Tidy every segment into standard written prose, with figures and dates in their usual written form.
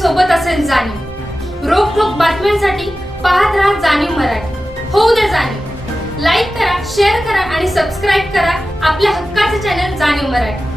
सोबत असेल जाणीव। रोखोक बातम्यांसाठी पाहत राहा जाणीव मराठी। होऊ दे जाणीव। लाईक करा, शेअर करा आणि सबस्क्राइब करा आपल्या हक्काचे चॅनल जाणीव मराठी।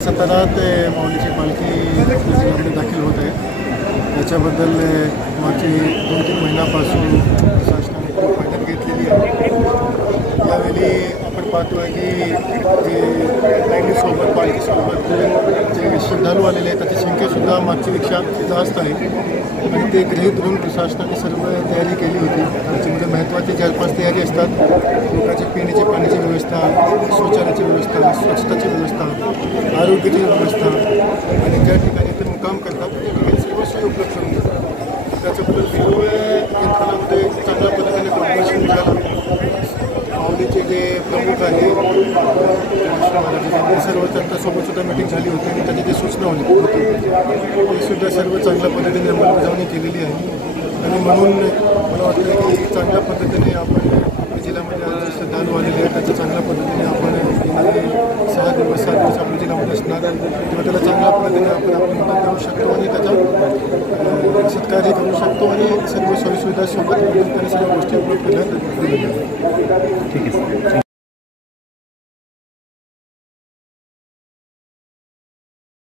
सतारात माऊलीची पालखी जिल्ह्यामध्ये दाखल होत आहे। त्याच्याबद्दल मागची 2-3 महिन्यापासून शासनाने खूप मेहनत घेतलेली आहे। यावेळी आपण पाहतो आहे की जे लाईनीसोबत पालखीसोबत जे श्रद्धाळू आलेले आहेत त्याची संख्यासुद्धा मागच्यापेक्षा जास्त आहे आणि ते गृहीत धरून प्रशासनाने सर्व तयारी केली होती। त्याच्यामध्ये महत्त्वाची 4-5 तयारी असतात। लोकांची पिण्याची पाण्याची व्यवस्था, शौचालयाची व्यवस्था, स्वच्छताची व्यवस्था, आरोग्याची व्यवस्था आणि ज्या ठिकाणी ते मुक्काम करतात त्या ठिकाणी सर्व सोयी उपलब्ध करून देतात। त्याच्याबद्दल सर्व यंत्रणामध्ये चांगल्या पद्धतीने कॉर्पोरेशन झालं। माऊलीचे जे प्रमुख आहे ते सर्व त्यांच्यासोबत सुद्धा मीटिंग झाली होती आणि त्याची जी सूचना होती ते सुद्धा सर्व चांगल्या पद्धतीने अंमलबजावणी केलेली आहे आणि म्हणून मला वाटतं की चांगल्या पद्धतीने आपण आपल्या जिल्ह्यामध्ये आज श्रद्धाळू आलेले आहेत त्याच्या चांगल्या पद्धतीने आपण येणारे 7 दिवस आपल्या जिल्ह्यामध्ये असणार तेव्हा त्याला चांगल्या पद्धतीने आपण मदत करू शकतो आणि त्याचा सत्कारही करू शकतो आणि सर्व सोयीसुविधासोबत त्याने सर्व गोष्टी उपलब्ध केल्या. ठीक आहे.